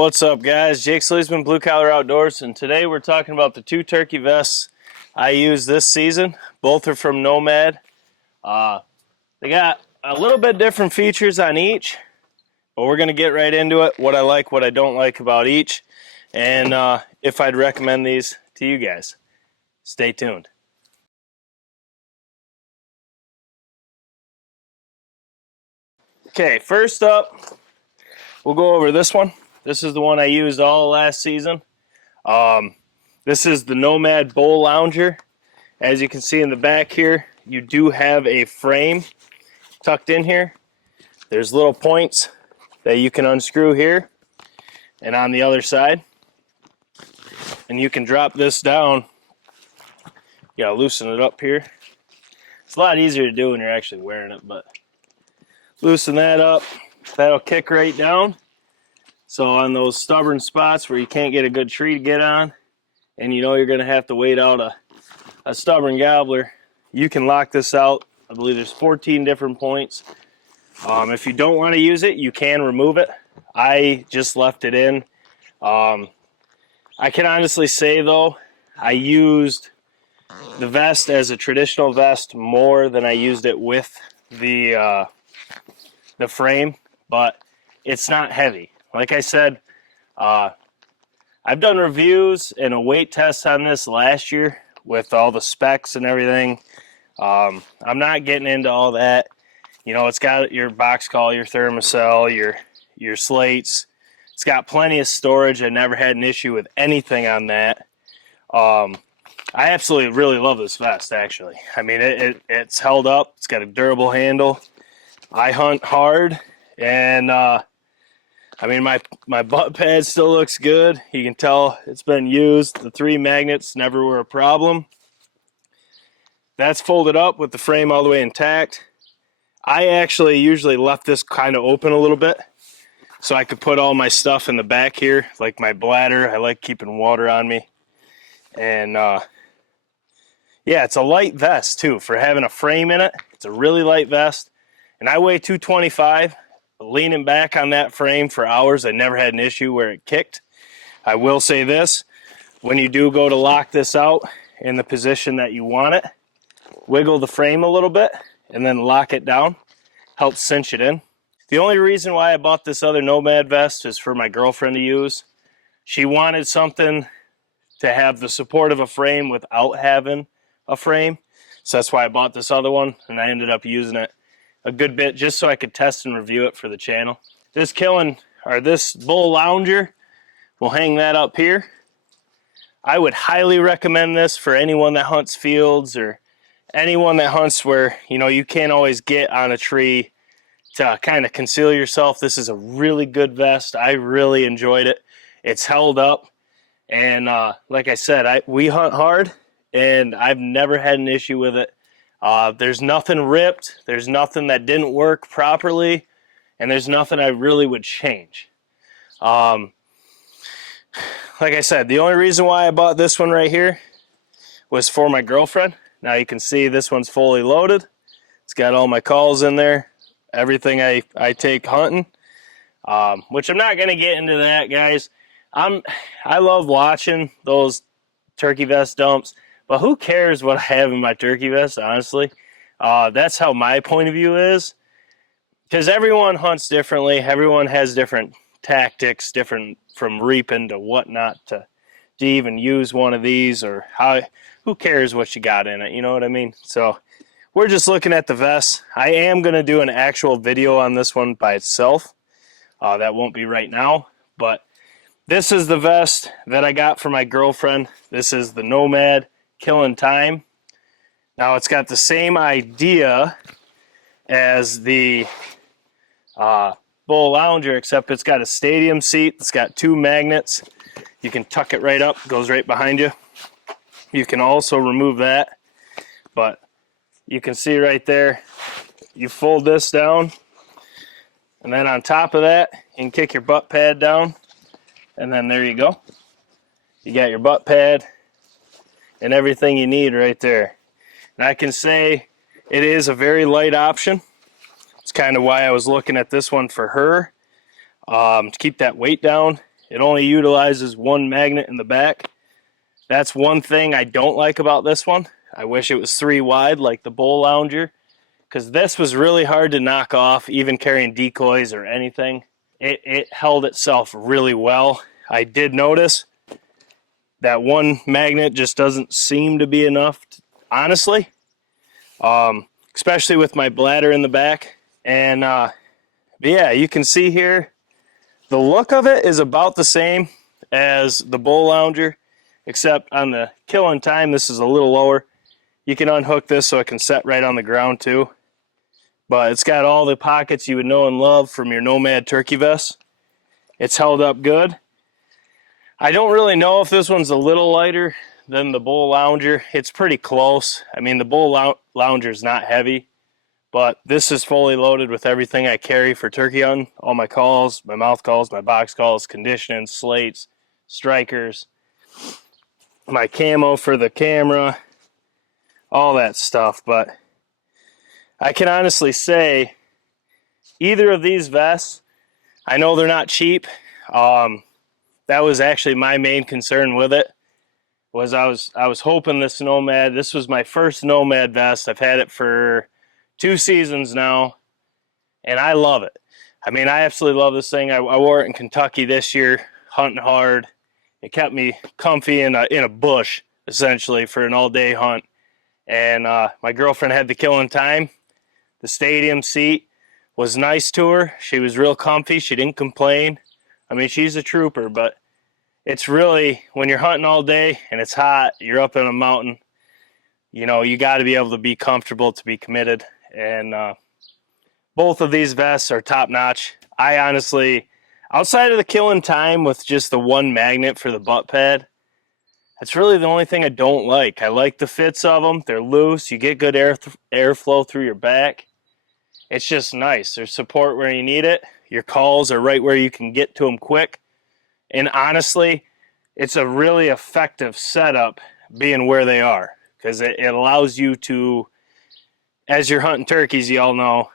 What's up, guys? Jake SLEASMAN, Blue Collar Outdoors, and today we're talking about the two turkey vests I used this season. Both are from Nomad. They got a little bit different features on each, but we're going to get right into it, what I like, what I don't like about each, and if I'd recommend these to you guys. Stay tuned. Okay, first up, we'll go over this one. This is the one I used all last season. This is the Nomad Bowl Lounger. As you can see in the back here, you do have a frame tucked in here. There's little points that you can unscrew here and on the other side. And you can drop this down. You gotta loosen it up here. It's a lot easier to do when you're actually wearing it, but loosen that up. That'll kick right down. So on those stubborn spots where you can't get a good tree to get on, and you know you're gonna have to wait out a stubborn gobbler, you can lock this out. I believe there's 14 different points. If you don't want to use it, you can remove it. I just left it in. I can honestly say though, I used the vest as a traditional vest more than I used it with the frame, but it's not heavy. Like I said, I've done reviews and a weight test on this last year with all the specs and everything. I'm not getting into all that. You know, it's got your box call, your thermocell, your slates. It's got plenty of storage. I never had an issue with anything on that. I absolutely really love this vest, actually. I mean, it's held up. It's got a durable handle. I hunt hard, and I mean, my butt pad still looks good. You can tell it's been used. The 3 magnets never were a problem. That's folded up with the frame all the way intact. I actually usually left this kind of open a little bit so I could put all my stuff in the back here, like my bladder. I like keeping water on me. And yeah, it's a light vest too for having a frame in it. It's a really light vest. And I weigh 225. Leaning back on that frame for hours, I never had an issue where it kicked. I will say this, when you do go to lock this out in the position that you want it, wiggle the frame a little bit and then lock it down. Helps cinch it in. The only reason why I bought this other Nomad vest is for my girlfriend to use. She wanted something to have the support of a frame without having a frame. So that's why I bought this other one, and I ended up using it a good bit just so I could test and review it for the channel. This killin, or this Bowl Lounger, we'll hang that up here. I would highly recommend this for anyone that hunts fields or anyone that hunts where, you know, you can't always get on a tree to kind of conceal yourself. This is a really good vest. I really enjoyed it. It's held up, and like I said, we hunt hard, and I've never had an issue with it. There's nothing ripped, there's nothing that didn't work properly, and there's nothing I really would change. Like I said, the only reason why I bought this one right here was for my girlfriend. Now you can see this one's fully loaded. It's got all my calls in there, everything I take hunting, which I'm not going to get into that, guys. I love watching those turkey vest dumps. But who cares what I have in my turkey vest, honestly? That's how my point of view is. Because everyone hunts differently. Everyone has different tactics, different from reaping to whatnot to even use one of these. Or who cares what you got in it, you know what I mean? So we're just looking at the vest. I am going to do an actual video on this one by itself. That won't be right now. But this is the vest that I got for my girlfriend. This is the Nomad Killin Time. Now it's got the same idea as the Bowl Lounger, except it's got a stadium seat. It's got 2 magnets. You can tuck it right up, goes right behind you. You can also remove that, but you can see right there, you fold this down, and then on top of that, you can kick your butt pad down, and then there you go. You got your butt pad and everything you need right there. And I can say it is a very light option. It's kind of why I was looking at this one for her, to keep that weight down It only utilizes one magnet in the back. That's one thing I don't like about this one. I wish it was 3 wide like the Bull Lounger, because this was really hard to knock off, even carrying decoys or anything. It held itself really well. I did notice that one magnet just doesn't seem to be enough, honestly, especially with my bladder in the back. And but yeah, you can see here, the look of it is about the same as the Bull Lounger, except on the killing time, this is a little lower. You can unhook this so it can set right on the ground too. But it's got all the pockets you would know and love from your Nomad turkey vest. It's held up good. I don't really know if this one's a little lighter than the Bull Lounger. It's pretty close. I mean, the Bull Lounger is not heavy, but this is fully loaded with everything I carry for turkey hunting. All my calls, my mouth calls, my box calls, conditioning, slates, strikers, my camo for the camera, all that stuff. But I can honestly say either of these vests, I know they're not cheap. That was actually my main concern with it. Was I was hoping this Nomad, this was my first Nomad vest. I've had it for 2 seasons now, and I love it. I mean, I absolutely love this thing. I wore it in Kentucky this year, hunting hard. It kept me comfy in a bush, essentially, for an all-day hunt. And my girlfriend had the killing time. The stadium seat was nice to her. She was real comfy. She didn't complain. I mean, she's a trooper, but it's really, when you're hunting all day and it's hot, you're up in a mountain, you know, you got to be able to be comfortable to be committed. And both of these vests are top notch. I honestly, outside of the killing time with just the one magnet for the butt pad, that's really the only thing I don't like. I like the fits of them. They're loose. You get good airflow through your back. It's just nice. There's support where you need it. Your calls are right where you can get to them quick. And honestly, it's a really effective setup being where they are, because it allows you to, as you're hunting turkeys, you all know,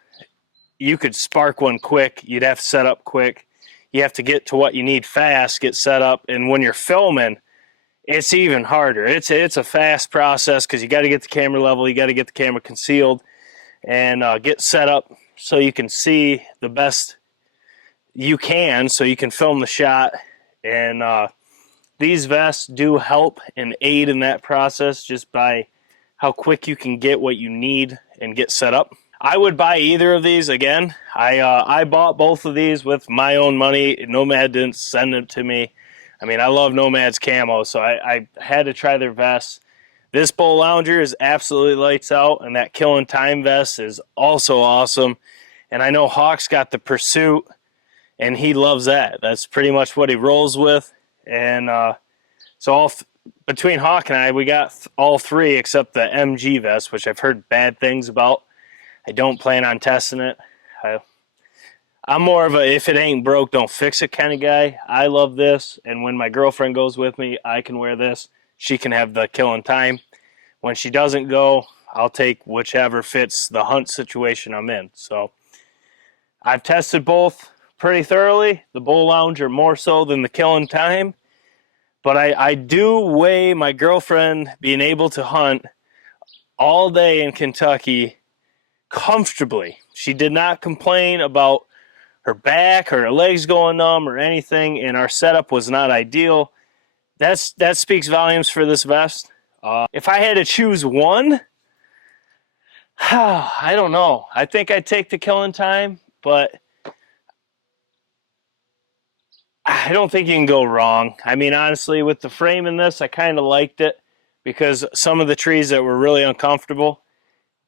you could spark one quick. You'd have to set up quick. You have to get to what you need fast, get set up. And when you're filming, it's even harder. It's a fast process, because you got to get the camera level. You got to get the camera concealed and get set up so you can see the best you can, so you can film the shot. And these vests do help and aid in that process, just by how quick you can get what you need and get set up. I would buy either of these again. I bought both of these with my own money. Nomad didn't send them to me. I mean, I love Nomad's camo, so I had to try their vests. This Bull Lounger is absolutely lights out, and that Killing Time vest is also awesome. And I know Hawk's got the Pursuit, and he loves that. That's pretty much what he rolls with. And so between Hawk and I, we got all 3 except the MG vest, which I've heard bad things about. I don't plan on testing it. I'm more of a, if it ain't broke, don't fix it kind of guy. I love this, and when my girlfriend goes with me, I can wear this. She can have the Killing Time. When she doesn't go, I'll take whichever fits the hunt situation I'm in. So I've tested both pretty thoroughly. The Bull Lounger more so than the Killing Time. But I do weigh my girlfriend being able to hunt all day in Kentucky comfortably. She did not complain about her back or her legs going numb or anything, and our setup was not ideal. That speaks volumes for this vest. If I had to choose one, I don't know. I think I'd take the Killing Time, but I don't think you can go wrong. I mean, honestly, with the frame in this, I kind of liked it, because some of the trees that were really uncomfortable,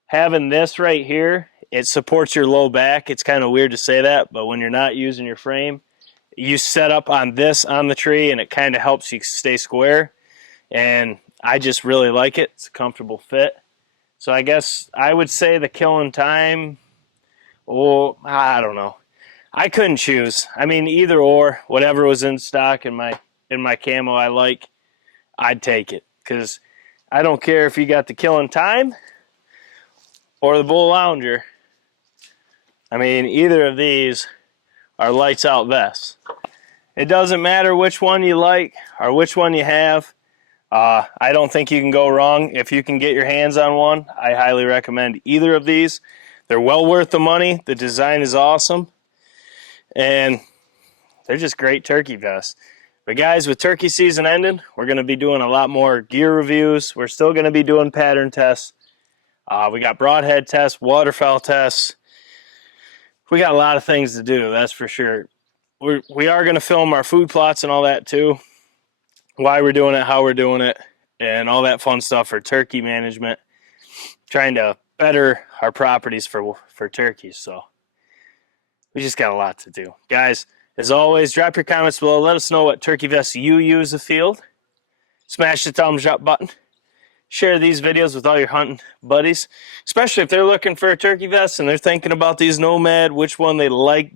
having this right here, it supports your low back. It's kind of weird to say that, but when you're not using your frame, you set up on this on the tree, and it kind of helps you stay square. And I just really like it. It's a comfortable fit. So I guess I would say the Killing Time. Oh, I don't know. I couldn't choose. I mean, either or, whatever was in stock in my camo I like, I'd take it. Because I don't care if you got the Killing Time or the Bull Lounger. I mean, either of these are lights out vests. It doesn't matter which one you like or which one you have. I don't think you can go wrong. If you can get your hands on one, I highly recommend either of these. They're well worth the money. The design is awesome. And they're just great turkey vests. But guys, with turkey season ending, we're going to be doing a lot more gear reviews. We're still going to be doing pattern tests. We got broadhead tests, waterfowl tests. We got a lot of things to do, that's for sure. We are going to film our food plots and all that too. Why we're doing it, how we're doing it, and all that fun stuff for turkey management. Trying to better our properties for turkeys. So we just got a lot to do. Guys, as always, drop your comments below. Let us know what turkey vests you use afield. Smash the thumbs up button. Share these videos with all your hunting buddies, especially if they're looking for a turkey vest and they're thinking about these Nomad, which one they like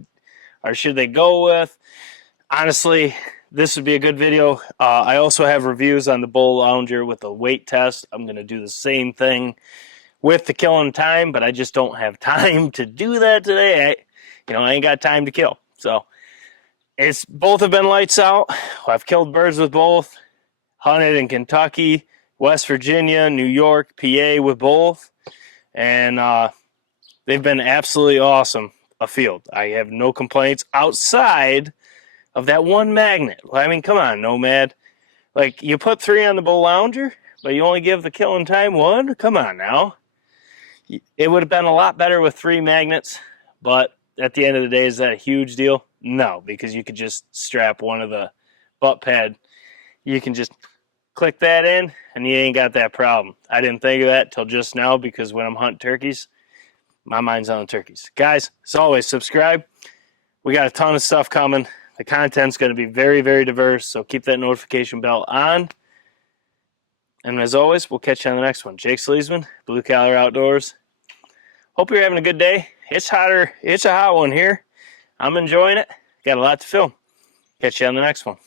or should they go with. Honestly, this would be a good video. I also have reviews on the Bull Lounger with the weight test. I'm going to do the same thing with the killing time, but I just don't have time to do that today. I ain't got time to kill. So both have been lights out. I've killed birds with both. Hunted in Kentucky, West Virginia, New York, PA with both. And they've been absolutely awesome afield. I have no complaints outside of that one magnet. I mean, come on, Nomad. Like, you put 3 on the Bull Lounger, but you only give the killing time 1? Come on now. It would have been a lot better with 3 magnets, but at the end of the day, is that a huge deal? No, because you could just strap one of the butt pad. You can just click that in, and you ain't got that problem. I didn't think of that till just now, because when I'm hunting turkeys, my mind's on the turkeys. Guys, as always, subscribe. We got a ton of stuff coming. The content's going to be very, very diverse, so keep that notification bell on. And as always, we'll catch you on the next one. Jake SLEASMAN, Blue Collar Outdoors. Hope you're having a good day. It's hotter. It's a hot one here. I'm enjoying it. Got a lot to film. Catch you on the next one.